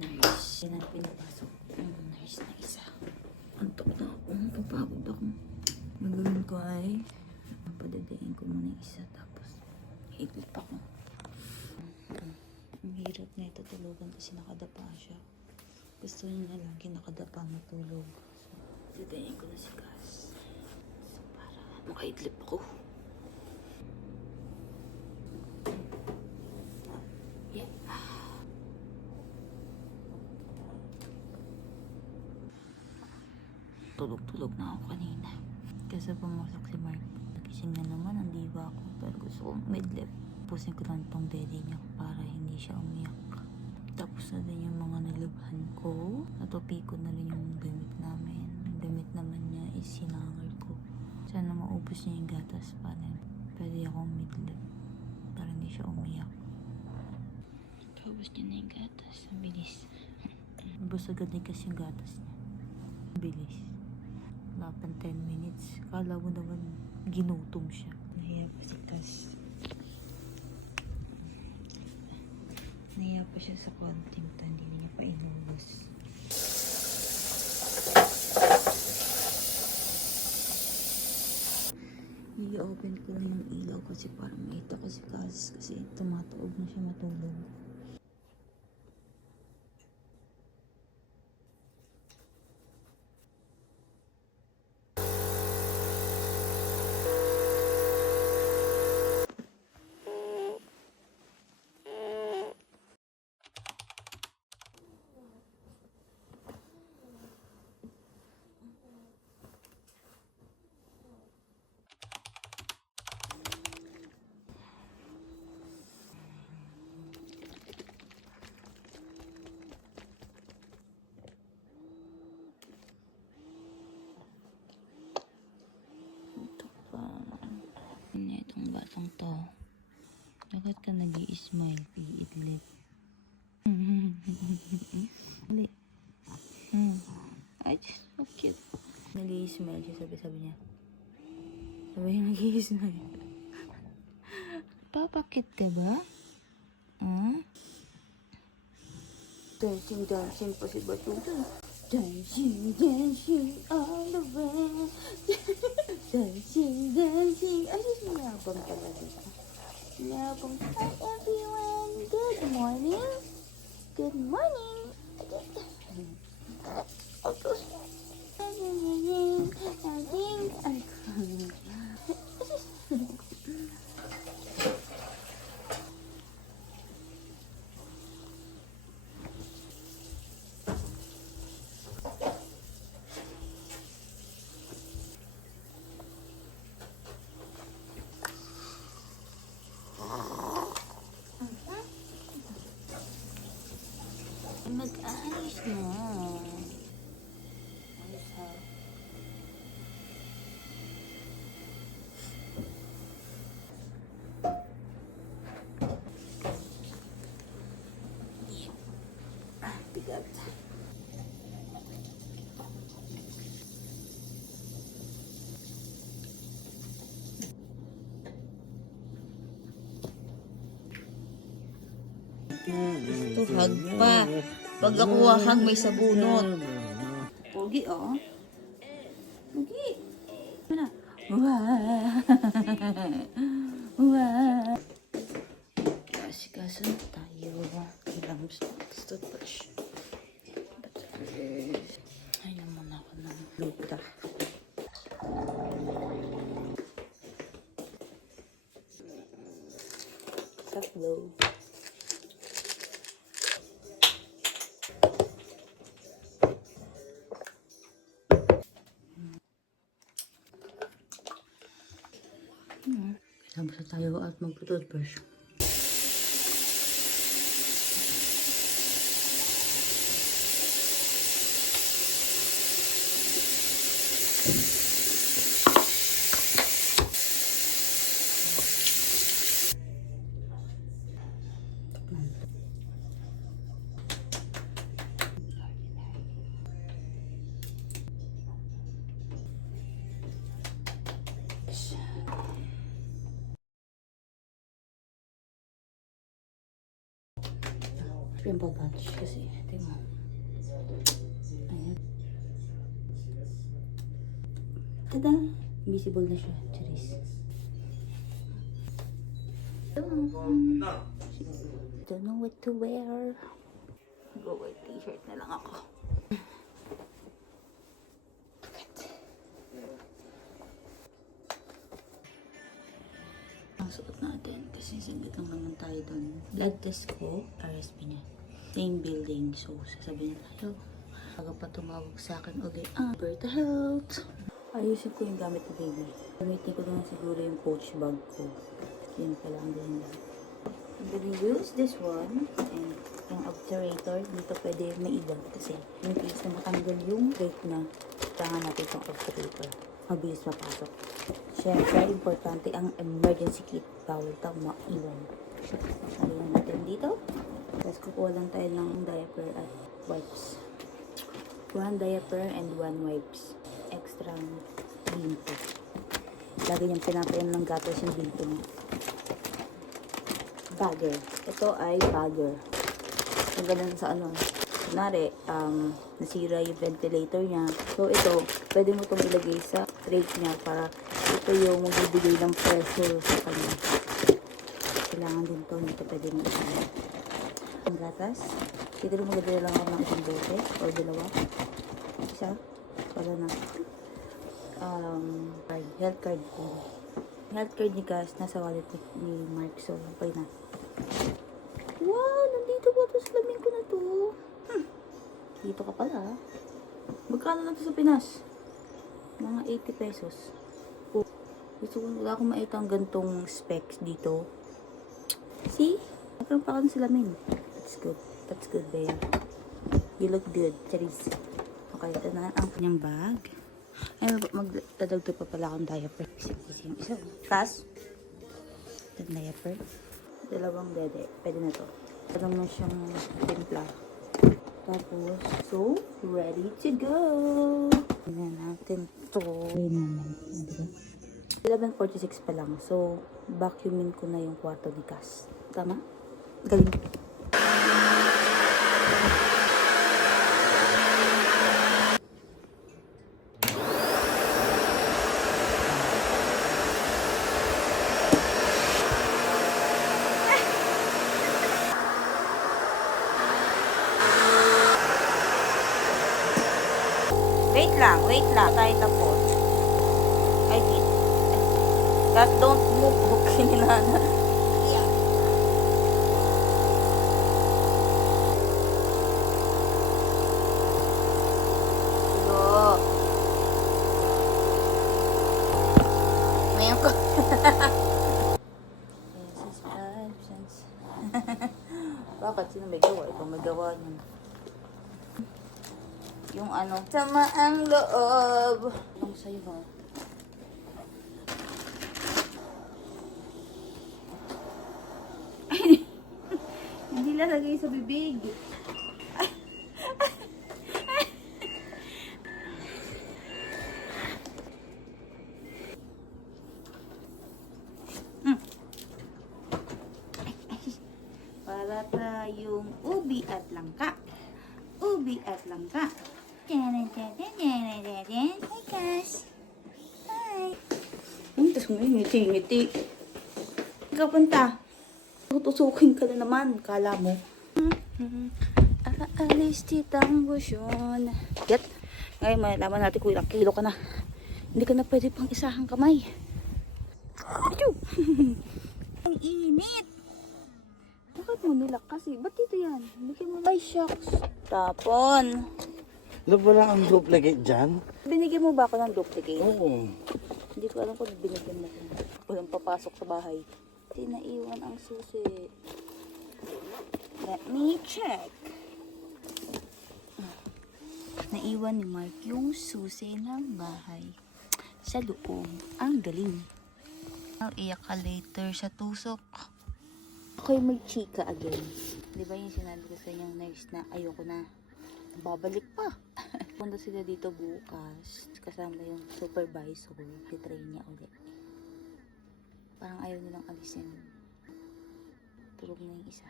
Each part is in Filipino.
nurse. Yan ang pinapasok ng nurse na isa. Antok na ako. Papagod ako. Nagawin ko ay padadain ko muna isa tapos higit ako. Ang hirap na ito tulugan kasi nakadapa siya. Gusto niya na lagi nakadapa matulog. So, dadain ko na si Cass. So, para makaidlip ako. Yeah. Tulog-tulog na ako kanina. Kasi pumasok si Mark. Nagising na naman, ang diba ako. Pero gusto kong midlip. Pusin ko lang tong daddy niya para hindi siya umiyak. Tapos na din yung mga nilabhan ko. Natupi ko na rin yung gamit namin. Yung gamit naman niya is sinangal ko. Sana maubos niya yung gatas para pwede akong midlip. Para hindi siya umiyak. Tapos niya na yung gatas. Ang bilis. Ubus agad din kasi yung gatas niya. Ang bilis. Wala pang 10 minutes. Kala mo naman ginutom siya. Nahiya pa si Cass. Nahiya pa siya sa konting to. Hindi niya pa inubos. I-open ko lang yung ilaw kasi para makita ko si Cass. Kasi tumataog na siya matulog. Itong batang to. Bakit ka nag-i-smile, piidlit? Hindi. Ay, so cute. Nag-i-smile siya, sabi niya. Sabi niya nag-i-smile. Papakit ka ba? Dancing pa si Batuta. Dancing all the way. Dancing. Ay, sinabang talaga. Sinabang. Hi everyone. Good morning. Good morning. Otos. Mag-ayos mo. Ayos ha. Bigat. Ito, hag pa. Pag ako hahag, may sabunot. Pogi, oh. Pogi. Ano? Wow. Kasi tayo. Ilang toothbrush. Ayan muna ako ng lupa. Sa flow. Tapos na tayo at mag-toothbrush. Yung pa-batch kasi, tingnan mo. Ayan. Tada! Invisible na siya. Charis. Don't know what to wear. Go white t-shirt na lang ako. Ang suot natin kasi singit lang naman tayo doon. Blood test ko, RSP niya. Same building, so sasabihin na tayo. Bago pa tumawag sa akin ulit, Berta Health. Ayusin ko yung gamit ni baby. Gamitin ko na siguro yung coach bag ko. Yun pala ang ganyan lang. I'm gonna use this one. And yung obturator, dito pwede maiba. Kasi in case na matanggal yung brake na, kailangan natin itong obturator. Mabilis mapasok. Siyempre, importante ang emergency kit. Bawal ito maiwan. Naliwan natin dito. Tapos kukuha lang tayo ng diaper at wipes. 1 diaper and 1 wipes. Extra binto. Lagi niyang pinapayan ng gatos yung binto mo. Bagger. Ito ay bagger. Yung ganun sa ano. Kunwari, nasira yung ventilator niya. So, ito, pwede mo itong ilagay sa rate niya para ito yung magbibigay ng pressure sa kanya. Kailangan din ito. Hindi ito pwede mo isama. Ang gatas. Siguro magdala lang ako ng isang bote o dalawa. Isa. Wala na. Card. Health card ko. Health card ni Gus nasa wallet ni Mark. So, okay na. Wow! Nandito ba ito sa lamin ko na to? Dito ka pala. Magkano na ito sa Pinas? Mga 80 pesos. Oh, gusto ko, wala akong makita ang gantong specs dito. See? Nagkaroon pa ako ng salamin. That's good. That's good, babe. You look good, Charis. Okay, ito na ang kanyang bag. Ay, magdadagdo pa pala akong diaper. Yung isa. Kas? Ito diaper. Dalawang dede. Pwede na to. Parang na siyang timpla. Tapos, so, ready to go! Tingnan natin to. 11:46 pa lang. So, vacuumin ko na yung kwarto ni Cass. Tama? Galing. Wait lang. Tayo tapos. I did. Just don't move. Okay, nilana. Yeah. Hello. Ngayon ko. This is five cents. Bakit? Sino may gawa? Ikaw may gawa niyan. Yung ano, sama ang loob. Ang sa'yo ha. Hindi lalagay sa bibig. Para tayong ubi at langka. Ubi at langka. Hi, Cass. Hi. Tapos ngayon, ngiti-ngiti. Kapunta. Tutusukin ka na naman. Kala mo. Aalis titang busyon. Get. Ngayon, malalaman natin kung ilang kilo ka na. Hindi ka na pwede pang isahang kamay. Ang init. Bakit mo nilak kasi? Ba't dito yan? Bigyan mo. Ay, shucks. Tapon. Ano ba lang ang duplicate dyan? Binigyan mo ba ako ng duplicate? Oo. Hindi ko alam kung binigyan mo ko. Walang papasok sa bahay. Hindi naiwan ang susi. Let me check. Naiwan ni Mark yung susi ng bahay. Sa loob. Ang galing. Iyak ka later sa tusok. Ako'y may chika again. Di ba yung sinabi ko sa inyong nurse na ayoko na. Babalik pa. Punta sila dito bukas. Kasama yung supervisor. Titrain niya ulit. Parang ayaw nilang alisin. Tulog na yung isa.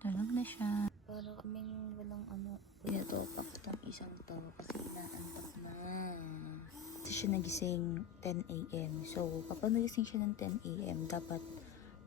Tulog na siya. Para kaming walang pinatopak ng isang tao kasi inaantok na. Kasi siya nagising 10 a.m. So, kapag nagising siya ng 10 a.m., dapat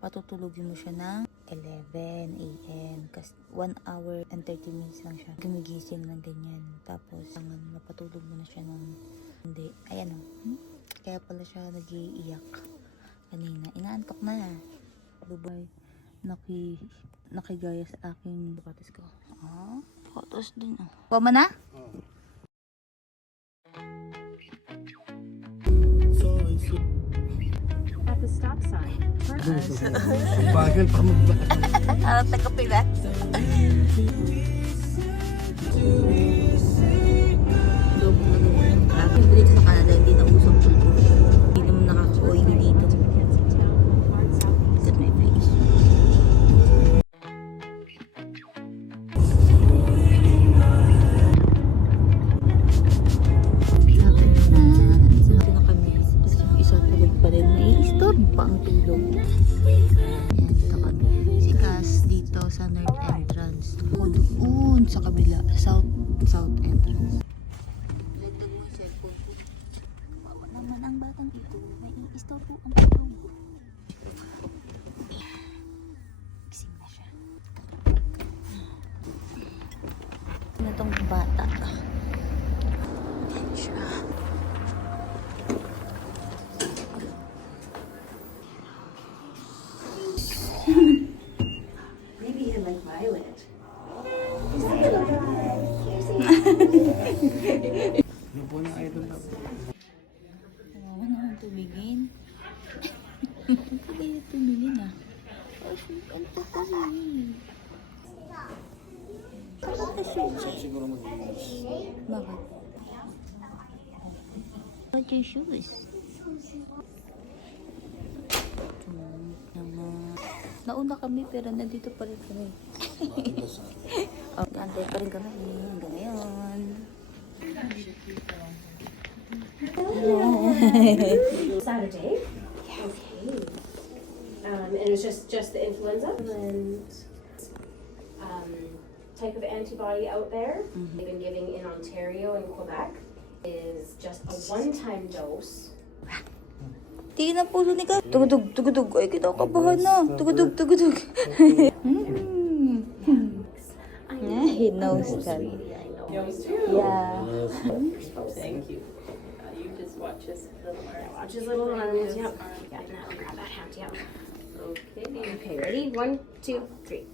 patutulogin mo siya ng 11 a.m. Kasi 1 hour and 30 minutes lang siya gumigising ng ganyan. Tapos, mapatulog mo na siya ng hindi. Ayan o. Kaya pala siya nag-iiyak kanina. Inaantok na. Bubay. Nakigaya sa aking bukatas ko. Bukatas din ah. Kuha mo na? At the stop sign, Bagal pa magba. Taga-pilat. Dito sa Canada, hindi na usap tulpo. Hindi naman nakaka-oily dito. Look at my face. Sinabi na kami, isa tulog pa rin. Nai-stop pa ang tulog. Yan, dito kami. Si Cass dito sa North Entrance. Ako doon sa kabila, South Entrance. Lagdag mo yung cellphone ko. Wawa naman ang batang ito. May i-stop po ang tulog. Gising na siya. Ano tong bata? Yan siya. maybe you like Violet. Yung po na idol na. Kawawa naman tumigin. Kaya tumigin ah. Ang po kasi. Siguro mag-iis. Bakit? What's your shoes? Nauna kami pero nandito pa rin kami. Antay pa rin kami. Hanggang ngayon. Saturday. Okay. And it was just the influenza and type of antibody out there. They've been giving in Ontario and Quebec is just a one-time dose. Tingin ang puso ni Ka. Tugudug, tugudug. Ay, kinakabahan na. Tugudug, tugudug. He knows that. Yeah. Thank you. You just watch us a little more. Watch his little runs. Yep. Yeah, now grab that hand. Yep. Okay. Okay, ready? 1, 2, 3.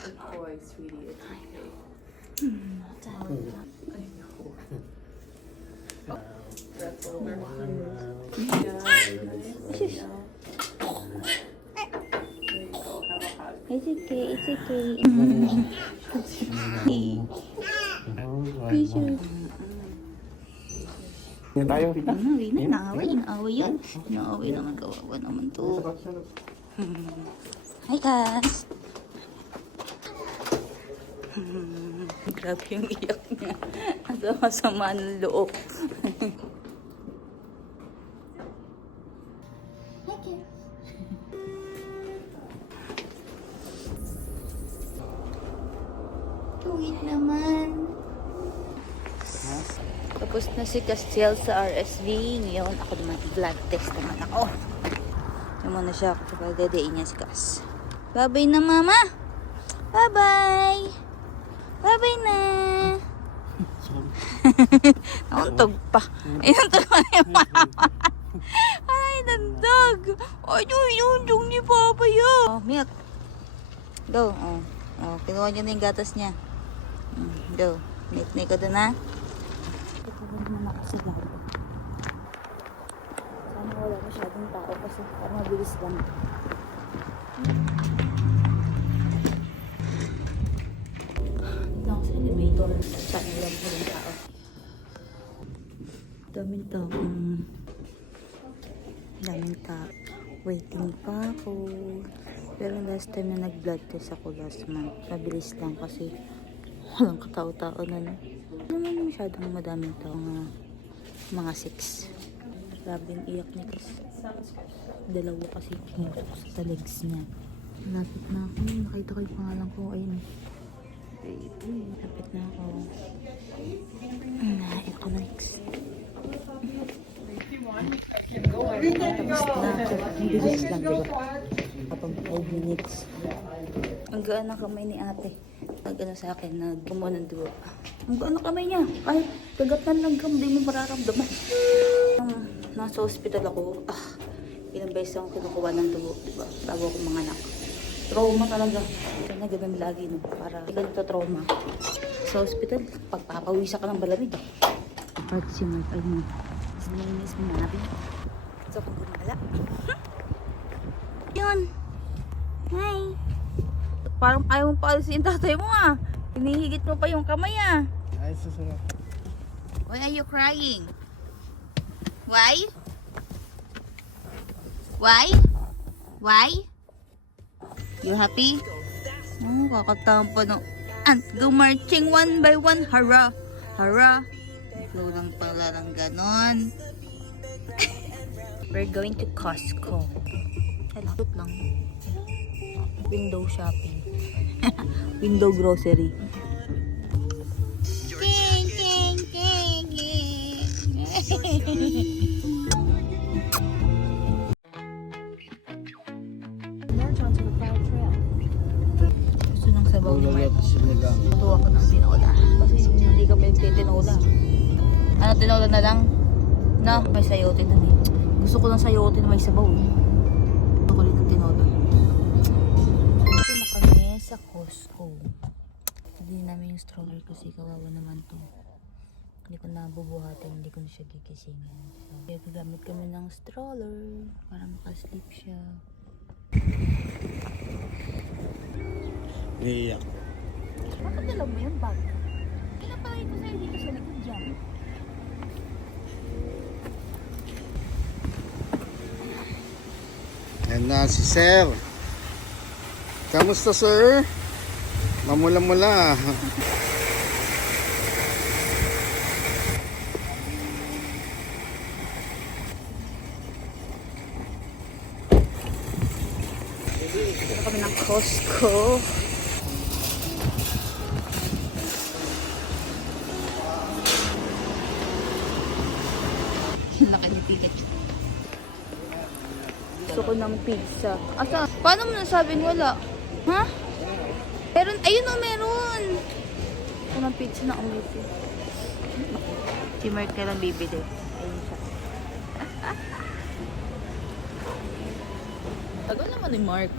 Good boy, sweetie. It's okay. That's over. It's okay, it's okay. Yan tayo. Naaway yan. Naaway naman, kawawa naman to. Hi, Cass. Grabe yung iyak niya. Ang sama ng loob. Hi, Cass. Tuwit naman. Tapos na si Castiel sa RSV. Ngayon ako naman blood test naman ako. Yung muna siya ako kapag gadain niya si Cas. Bye-bye na mama. Bye-bye. Bye-bye na. Nauntog pa. Inuntog pa ni mama. Ay, nandog. Ay, yung ni Papa yun. Oh, milk. Go. Oh, kinuha niya na yung gatas niya. Go. Nit-nit ka doon ha. Ito naman ako sa bago. Sana wala masyadong tao kasi parang mabilis lang. Dito ako sa elevator. Sana wala masyadong tao. Daming tao. Daming tao. Waiting pa ako. Pero last time na nag-blood test ako last month, mabilis lang kasi walang katao-tao na na. Ano naman masyadong madaming tao nga mga 6. Grabe yung iyak niya kasi. Dalawa kasi pumusok sa legs niya. Lapit na ako. Nakita ko yung pangalan ko. Ayun. Lapit na ako. Ito next. Tapos na ako. Ang bilis lang, diba? Kapag 5 minutes. Ang gaan ng kamay ni ate. Nag-ano sa akin, naggumawa ng dugo. Ang gaan ng kamay niya. Kahit kagatan lang kam, di mo mararamdaman. Nung nasa hospital ako, ilang beses akong kinukuha ng dugo, diba? Bago ako manganak. Trauma talaga. Kaya na ganun lagi, no? Para ganito trauma. Sa hospital, pagpapawisa ka ng balamig. Part si Mark, ayun mo. Sinainis mo nabi. So, kung gumala. Yun. Hi. Parang ayaw mong paalisin yung tatay mo ah. Hinihigit mo pa yung kamay ah. Ay, susunod. Why are you crying? Why? Why? Why? You happy? Oh, kakatampa no. And go marching one by one. Hara! Hara! Flow lang pala ng ganon. We're going to Costco. Ay, lapit lang. Window shopping. Window grocery. King, king, king, Gusto ng sabaw ni Mark. Tuwa ko ng tinola. Kasi hindi kami nagtitinola. Ano, tinola na lang? No, may sayote na eh. Gusto ko ng sayote na may sabaw. Gusto ko rin ng tinola. Ito na kami sa Costco. Hindi namin yung stroller kasi kawawa naman to. Hindi ko na bubuhatin, hindi ko na siya gigisingin. So, kaya gagamit kami ng stroller para makasleep siya. Iiyak. Bakit alam mo yung bag? Pinapakay ko sa'yo dito sa likod dyan. Yan na si Sir. Kamusta, sir? Mamula-mula. Dito kami ng Costco. Laki ni Pikachu. Gusto ko ng pizza. Asa? Paano mo nasabing wala? Ha? Meron? Ayun o, meron! Gusto ng pizza na umiti. Si Mark ka lang bibili. Ayun siya. Tagal naman ni Mark.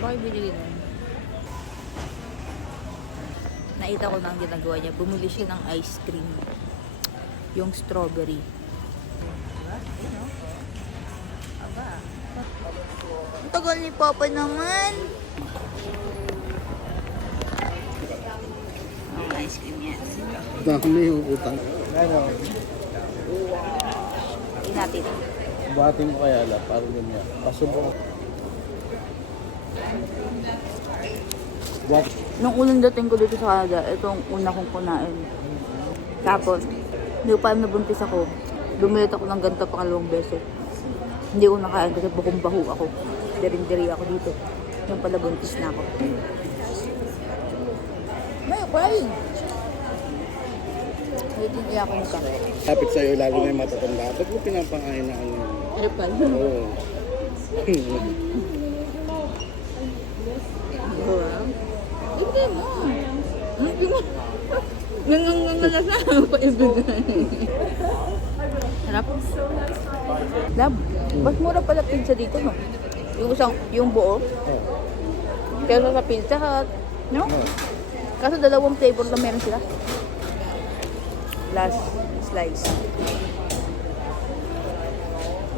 Bakit binili nun? Nakita ko na ang ginagawa niya. Bumili siya ng ice cream. Yung strawberry. Ang tagal ni Papa naman. Ang ice cream yan. Dami yung utang. Ano? Hindi natin. Buhatin mo kaya ala, para niya. Pasubo. Buhat. Nung unang dating ko dito sa Canada, itong una kong kunain. Tapos, hindi ko pa nabuntis ako. Dumilit ako ng ganito pangalawang beses. Hindi ko nakain kasi bukong baho ako. Diring-diri ako dito. Yung pala buntis na ako. May crying! Hindi iyak ko ka. Kapit sa'yo, lalo na yung matatanda. Ba't mo pinapangain na ano? Ano pa? Oo. Hindi mo. Hindi mo. Nangangangalasa ako pa ibigay. Sarap. Lab, mas mura pala pizza dito, no? Yung buo. Kaya sa Pizza Hut, no? Kaso dalawang flavor lang meron sila. Last slice.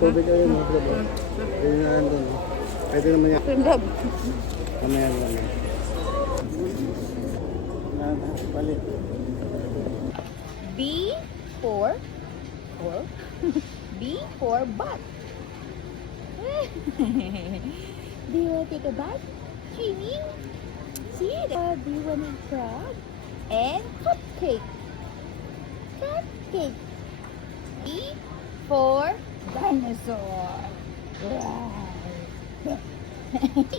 Tubig ka rin, mga bro. Ayun na andun. Pwede naman yan. Cream lab. Mamaya naman. Balik. B for B for butt. Do you want to take a bath? Jimmy? See it? Do you want a frog? And cupcake. Cupcake. B for dinosaur. Wow.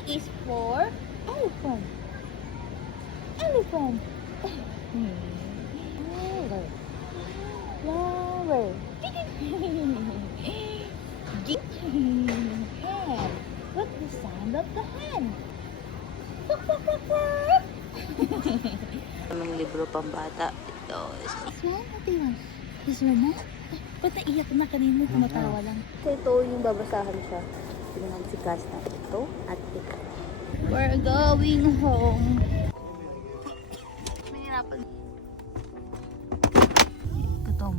is for elephant. Elephant. Flower. Flower. Hand. What's the sound of the hand? Anong libro pambata? Ito. This one? Ito yun. This one na? Ba't naiyak na kanina? Tumatawa lang. So ito yung babasahan siya. Tingnan si Cass na ito at ito. We're going home. Mahirapan. Gutom.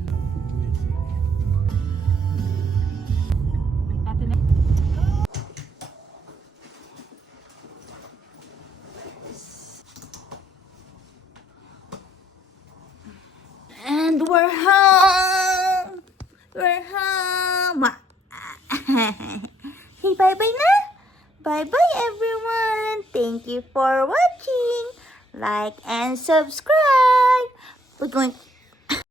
And we're home! We're home! Say bye-bye na! Bye-bye everyone! Thank you for watching! Like and subscribe! We're going